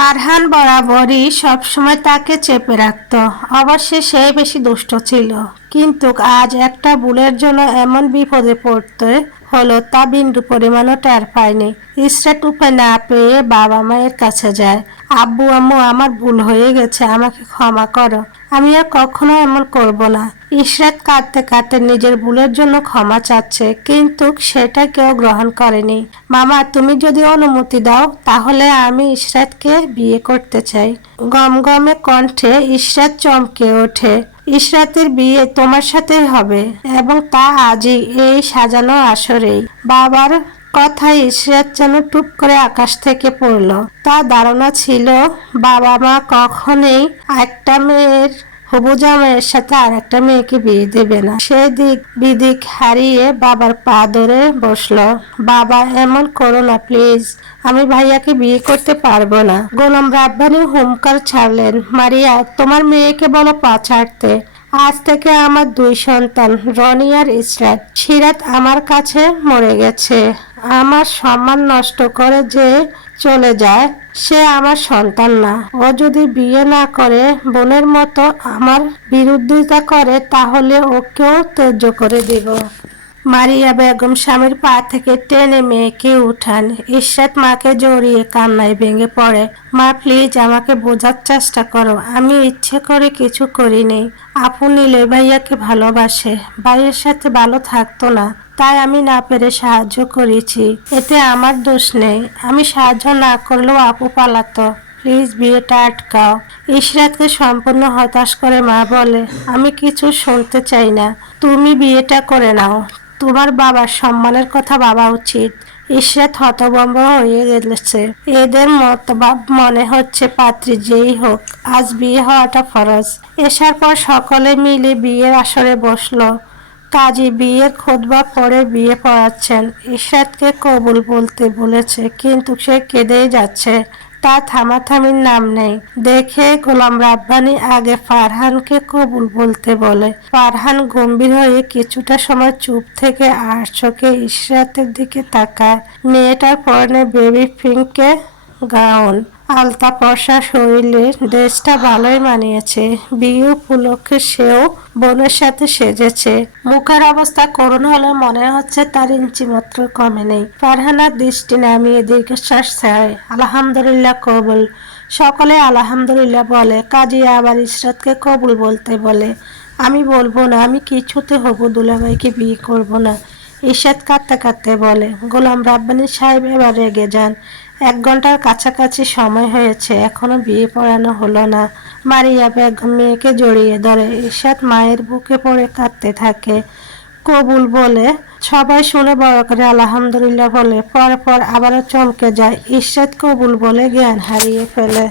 ফারহান বরাবরই সবসময় তাকে চেপে রাখত। অবশ্যই সে বেশি দুষ্ট ছিল, কিন্তু আজ একটা ভুলের জন্য এমন বিপদে পড়তে হলো তা বিন্দু পরিমাণও টের পায়নি। ইসরাত উপায় না পেয়ে বাবা মায়ের কাছে যায়। আব্বু আম্মু, আমার ভুল হয়ে গেছে, আমাকে ক্ষমা করো, আমি আর কখনো এমন করব না। ইসরাত কাঁদতে কাঁদতে নিজের ভুলের জন্য ক্ষমা চাচ্ছে, কিন্তু সেটা কেউ গ্রহণ করেনি। মামা, তুমি যদি অনুমতি দাও তাহলে আমি ইসরাতকে বিয়ে করতে চাই। গমগমে কণ্ঠে ইসরাত চমকে ওঠে। ইসরাতের বিয়ে তোমার সাথে হবে, এবং তা আজই, এই সাজানো আসরেই। বাবার কথায় ইসরাত যেন টুপ করে আকাশ থেকে পড়ল। তার ধারণা ছিল বাবা মা কখনোই একটা মেয়ের হবু জামাইয়ের সাথে আর একটা মেয়েকে বিয়ে দেবে না। সে দিক বিদিক হারিয়ে বাবার পা ধরে বসলো। বাবা, এমন করো না প্লিজ, আমি ভাইয়াকে বিয়ে করতে পারবো না। গোলাম রাব্বানি হুঙ্কার ছাড়লেন, মারিয়া, তোমার মেয়েকে বলো পা ছাড়তে। আজ থেকে আমার দুই সন্তান, রনি আর ইসরাত। সিরাত আমার কাছে মরে গেছে। আমার সম্মান নষ্ট করে যে চলে যায়, সে আমার সন্তান না। ও যদি বিয়ে না করে বোনের মতো আমার বিরোধিতা করে, তাহলে ওকেও ত্যায্য করে দেব। মারিয়া বেগম স্বামীর পা থেকে টেনে মেয়েকে উঠান। ইসরাত মাকে জড়িয়ে কান্নায় ভেঙে পড়ে। মা, প্লিজ আমাকে বোঝার চেষ্টা করো, আমি ইচ্ছে করে কিছু করিনি। আপু নীলে ভাইয়াকে ভালোবাসে, ভাইয়ের সাথে ভালো থাকতো না, তাই আমি না পেরে সাহায্য করেছি। এতে আমার দোষ নেই। আমি সাহায্য না করলেও আপু পালাতো। প্লিজ বিয়েটা আটকাও। ইসরাতকে সম্পূর্ণ হতাশ করে মা বলে, আমি কিছু শুনতে চাই না, তুমি বিয়েটা করে নাও। তোমার বাবার সম্মানের কথা ভাবা উচিত। ইসরাত হতভম্ব হয়ে গেছে। এদের মতবাদ মনে হচ্ছে পাত্রী যেই হোক, আজ বিয়ে হওয়াটা ফরজ। এসার পর সকলে মিলে বিয়ের আসরে বসলো। কাজী বিয়ের খুতবা পড়ে বিয়ে পড়াচ্ছেন। ইসরাতকে কবুল বলতে বলেছে, কিন্তু সে কেঁদেই যাচ্ছে। তার থামাথামির নাম নেই দেখে গোলাম রাব্বানি আগে ফারহানকে কবুল বলতে বলে। ফারহান গম্ভীর হয়ে কিছুটা সময় চুপ থেকে আর চোখে ইসরাতের দিকে তাকায়। মেয়েটার পরনে বেবি পিঙ্কে গাউন, আলতা পশা শরীরে ড্রেসটা ভালোই মানিয়েছে। বিয়ে উপলক্ষে সেও বোনের সাথে সেজেছে। মুখের অবস্থা করুণ হলে মনে হচ্ছে তার ইঞ্চি মাত্র কমে নেই। ফারহানার দৃষ্টি নামিয়ে দীর্ঘশ্বাস ছাড়ে। আলহামদুলিল্লাহ কবুল। সকলে আলহামদুলিল্লাহ বলে। কাজী আবার ইসরাতকে কবুল বলতে বলে। আমি বলবো না, আমি কিছুতে হবু দুলাভাইকে বিয়ে করব না। ইসরাত কাঁদতে কাঁদতে বলে। গোলাম রাব্বানি সাহেব এবার রেগে যান। 1 ঘন্টার কাছাকাছি সময় হয়েছে, এখনো বিয়ে পড়ানো হলো না। মারিয়া বেগম মেয়েকে জড়িয়ে ধরে। ইসরাত মায়ের বুকে পড়ে কাঁদতে থাকে। কবুল বলে সবাই শুনে বড় করে আলহামদুলিল্লাহ বলে। পর আবারও চমকে যায়। ইসরাত কবুল বলে জ্ঞান হারিয়ে ফেলে।